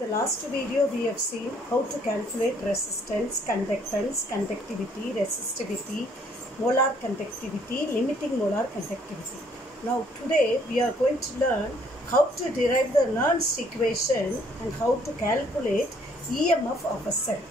the last video we have seen how to calculate resistance, conductance, conductivity, resistivity, molar conductivity, limiting molar conductivity. Now today we are going to learn how to derive the Nernst equation and how to calculate EMF of a cell.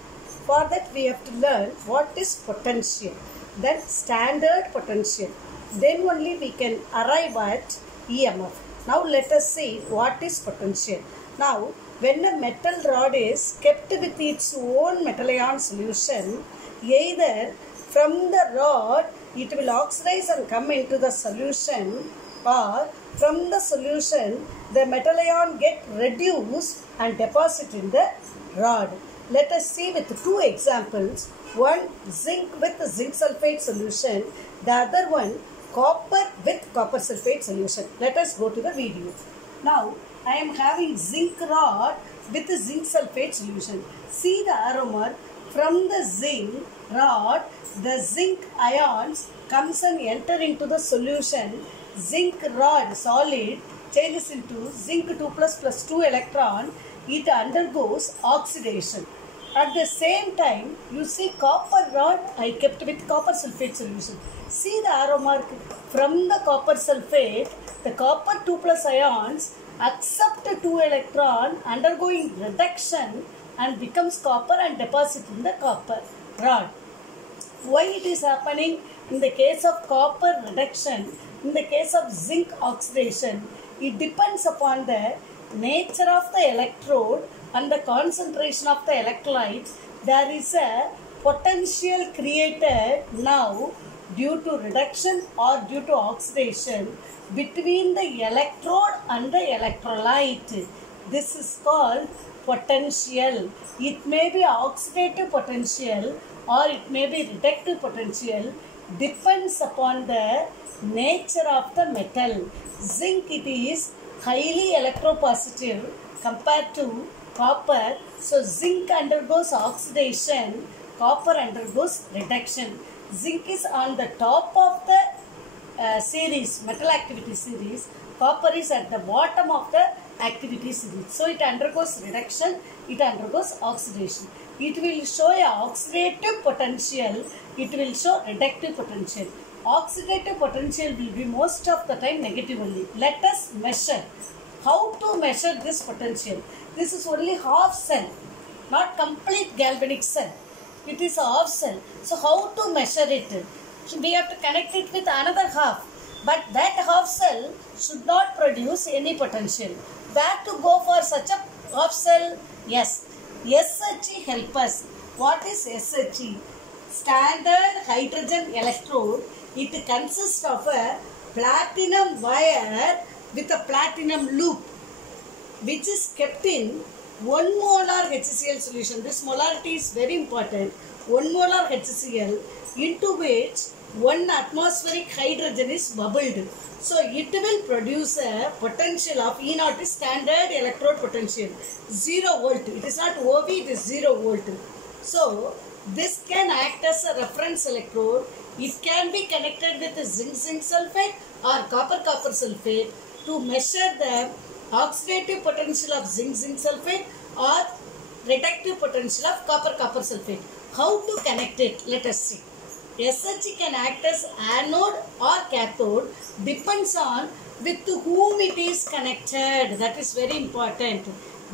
For that we have to learn what is potential, then standard potential. Then only we can arrive at EMF. Now let us see what is potential. Now when a metal rod is kept with its own metal ion solution, either from the rod it will oxidize and come into the solution, or from the solution the metal ion get reduced and deposit in the rod. Let us see with two examples. One zinc with zinc sulfate solution, the other one copper with copper sulfate solution. Let us go to the video. Now I am having zinc rod with zinc sulfate solution. See the arrow mark. From the zinc rod, the zinc ions comes and enter into the solution. Zinc rod solid changes into zinc 2 plus 2 electron. It undergoes oxidation. At the same time, you see copper rod I kept with copper sulfate solution. See the arrow mark. From the copper sulfate, the copper 2 plus ions accept 2 electron, undergoing reduction and becomes copper and deposit in the copper rod. Why it is happening in the case of copper reduction? In the case of zinc oxidation, it depends upon the nature of the electrode and the concentration of the electrolyte. There is a potential created now due to reduction or due to oxidation between the electrode and the electrolyte. This is called potential. It may be oxidative potential or it may be reductive potential, depends upon the nature of the metal. Zinc, it is highly electropositive compared to copper. So zinc undergoes oxidation, copper undergoes reduction. Zinc is on the top of the series, metal activity series. Copper is at the bottom of the activity series. So it undergoes reduction, it undergoes oxidation. It will show a oxidative potential, it will show reductive potential. Oxidative potential will be most of the time negative only. Let us measure. How to measure this potential? This is only half cell, not complete galvanic cell. It is a half cell. So how to measure it? We have to connect it with another half. But that half cell should not produce any potential. Where to go for such a half cell? Yes, SHE help us. What is SHE? Standard hydrogen electrode. It consists of a platinum wire with a platinum loop, which is kept in 1 molar HCl solution. This molarity is very important. 1 molar HCl into which 1 atmospheric hydrogen is bubbled. So it will produce a potential of E0 is standard electrode potential. 0 volt. It is not OV, it is 0 volt. So this can act as a reference electrode. It can be connected with zinc sulfate or copper sulfate to measure the oxidative potential of zinc sulfate or reductive potential of copper sulfate. How to connect it? Let us see. SHE can act as anode or cathode, depends on with whom it is connected. That is very important.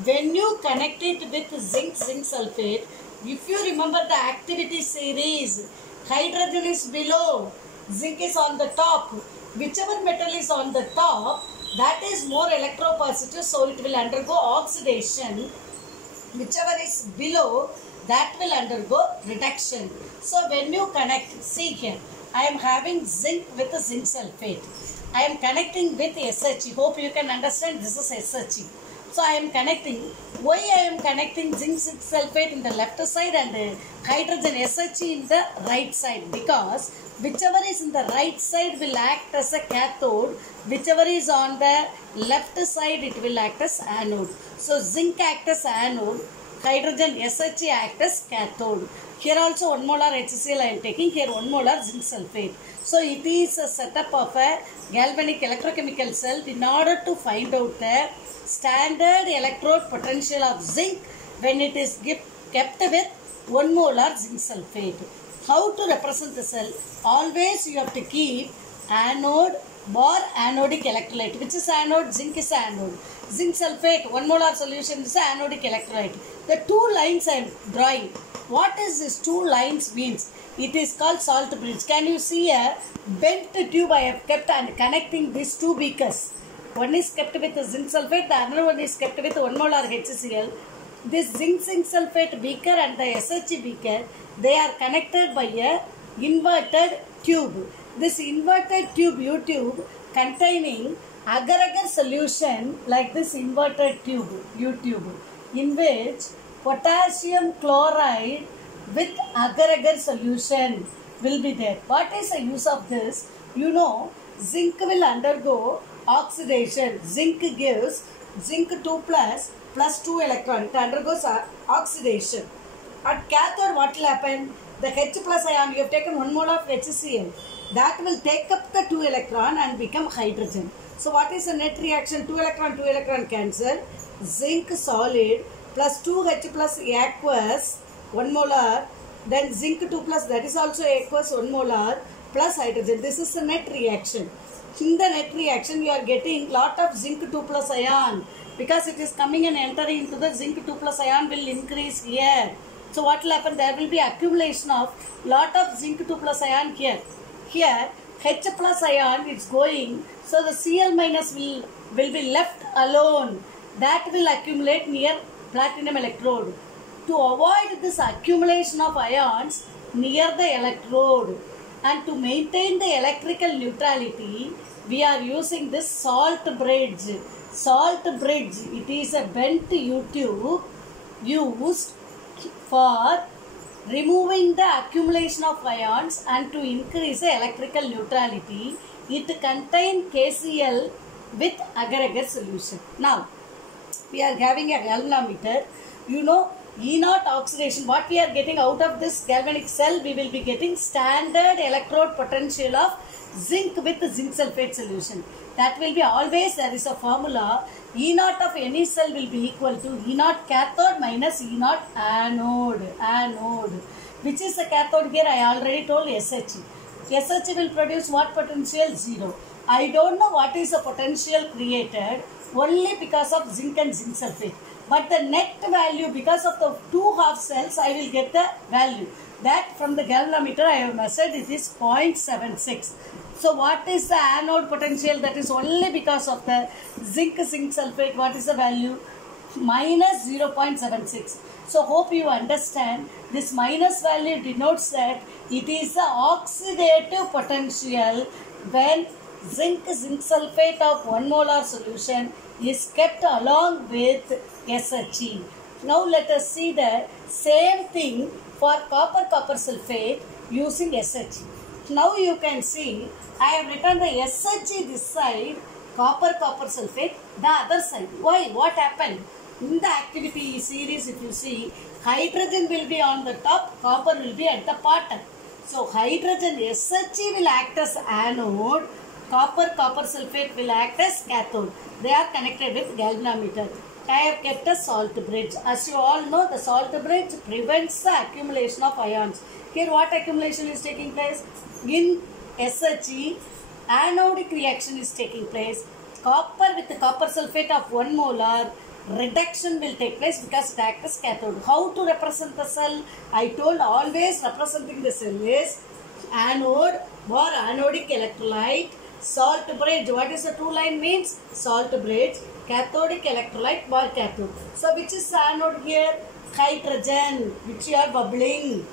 When you connect it with zinc sulfate, if you remember the activity series, hydrogen is below, zinc is on the top. Whichever metal is on the top, that is more electropositive, so it will undergo oxidation. Whichever is below, that will undergo reduction. So when you connect, see here, I am having zinc with a zinc sulfate. I am connecting with SHE. Hope you can understand this is SHE. So I am connecting. Why I am connecting zinc sulfate in the left side and hydrogen SHE in the right side? Because whichever is in the right side will act as a cathode. Whichever is on the left side, it will act as anode. So zinc acts as anode. hydrogen SH act as cathode. Here also 1 molar HCl I am taking, here 1 molar zinc sulfate. So it is a setup of a galvanic electrochemical cell in order to find out the standard electrode potential of zinc when it is kept with 1 molar zinc sulfate. How to represent the cell? Always you have to keep anode or anodic electrolyte. Which is anode? Zinc is anode. Zinc sulfate 1 molar solution is anodic electrolyte. The two lines I am drawing. What is this two lines means? It is called salt bridge. Can you see a bent tube I have kept and connecting these two beakers? One is kept with zinc sulfate, the other one is kept with 1 molar HCl. This zinc sulfate beaker and the SH beaker, they are connected by a inverted tube. This inverted tube, U-tube, containing agar-agar solution like this inverted tube, U-tube, in which potassium chloride with agar-agar solution will be there. What is the use of this? You know, zinc will undergo oxidation. Zinc gives zinc 2 plus 2 electron. It undergoes oxidation. At cathode, what will happen? The H plus ion, you have taken 1 mole of HCl. That will take up the 2 electron and become hydrogen. So what is the net reaction? 2 electron cancel. Zinc solid plus 2H plus aqueous 1 molar. Then zinc 2 plus, that is also aqueous 1 molar plus hydrogen. This is the net reaction. In the net reaction, you are getting lot of zinc 2 plus ion. Because it is coming and entering into the zinc 2 plus ion will increase here. So what will happen? There will be accumulation of lot of zinc 2 plus ion here. Here H plus ion is going. So the Cl minus will be left alone. That will accumulate near platinum electrode. To avoid this accumulation of ions near the electrode and to maintain the electrical neutrality, we are using this salt bridge. Salt bridge, it is a bent U-tube used for removing the accumulation of ions and to increase the electrical neutrality. It contains KCl with agar-agar solution. Now, we are having a galvanometer. You know, E0 oxidation, what we are getting out of this galvanic cell, we will be getting standard electrode potential of zinc with zinc sulfate solution. That will be always, there is a formula, E0 of any cell will be equal to E0 cathode minus E0 anode. Which is the cathode here? I already told SH. SH will produce what potential? 0. I don't know what is the potential created only because of zinc and zinc sulfate. But the net value, because of the two half cells, I will get the value. That from the galvanometer I have measured, it is 0.76. So what is the anode potential? That is only because of the zinc sulfate. What is the value? Minus 0.76. So hope you understand. This minus value denotes that it is the oxidative potential when zinc sulfate of 1 molar solution is kept along with SH. Now let us see the same thing for copper sulfate using SH. Now you can see I have written the SH this side, copper sulfate the other side. Why? What happened? In the activity series, if you see, hydrogen will be on the top, copper will be at the bottom. So hydrogen SH will act as anode, copper sulfate will act as cathode. They are connected with galvanometer. I have kept a salt bridge. As you all know, the salt bridge prevents the accumulation of ions. Here what accumulation is taking place? In SH, anodic reaction is taking place. Copper with the copper sulfate of 1 molar, reduction will take place because it acts as cathode. How to represent the cell? I told always representing the cell is anode or anodic electrolyte, salt bridge. What is the two line means? Salt bridge, cathodic electrolyte or cathode. So which is the anode here? Hydrogen, which you are bubbling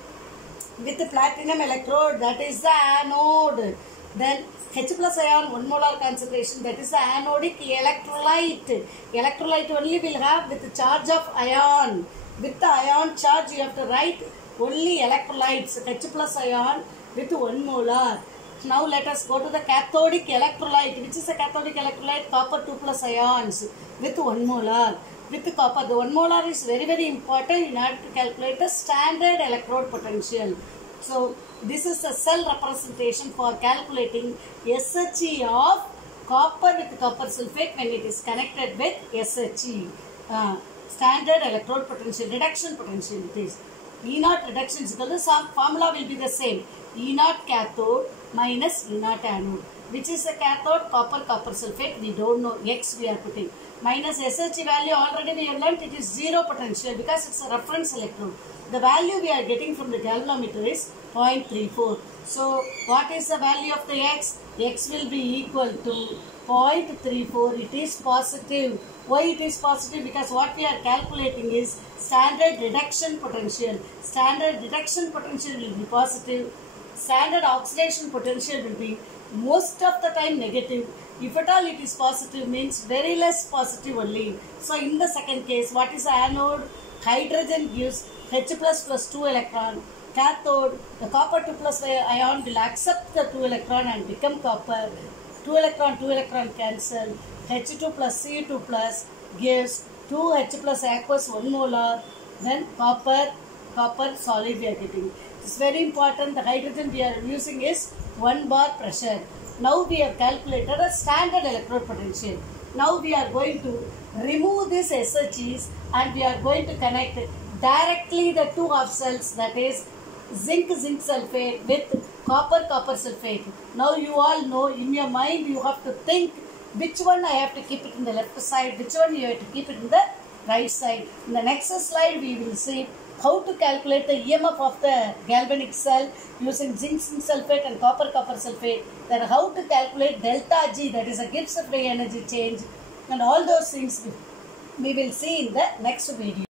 with the platinum electrode, that is the anode. Then H plus ion 1 molar concentration, that is the anodic electrolyte. Electrolyte only will have with the charge of ion. With the ion charge you have to write only electrolytes. H plus ion with 1 molar. Now let us go to the cathodic electrolyte. Which is the cathodic electrolyte? Copper 2 plus ions with 1 molar. with copper. The 1 molar is very, very important in order to calculate the standard electrode potential. So this is a cell representation for calculating SHE of copper with copper sulfate when it is connected with SHE. Standard electrode potential, reduction potential it is. E naught reduction is equal to, some formula will be the same. E naught cathode minus E naught anode. Which is the cathode? Copper sulfate. We don't know. X we are putting. Minus SHE value already we have learnt, it is 0 potential because it's a reference electrode. The value we are getting from the galvanometer is 0.34. So what is the value of the X? X will be equal to 0.34. It is positive. Why it is positive? Because what we are calculating is standard reduction potential. Standard reduction potential will be positive. Standard oxidation potential will be most of the time negative. If at all it is positive, means very less positive only. So in the second case, what is the anode? Hydrogen gives H plus 2 electron. Cathode, the copper 2 plus ion will accept the 2 electron and become copper. 2 electron cancel. H2 plus Cu2 plus gives 2H plus aqueous 1 molar. Then copper solid we are getting. It's very important. The hydrogen we are using is 1 bar pressure. Now we have calculated a standard electrode potential. Now we are going to remove these SHEs and we are going to connect directly the two half cells, that is zinc sulfate with copper sulfate. Now you all know, in your mind you have to think which one I have to keep it in the left side, which one you have to keep it in the right side. In the next slide we will see how to calculate the EMF of the galvanic cell using zinc sulfate and copper sulfate. Then how to calculate delta G, that is a Gibbs free energy change, and all those things we will see in the next video.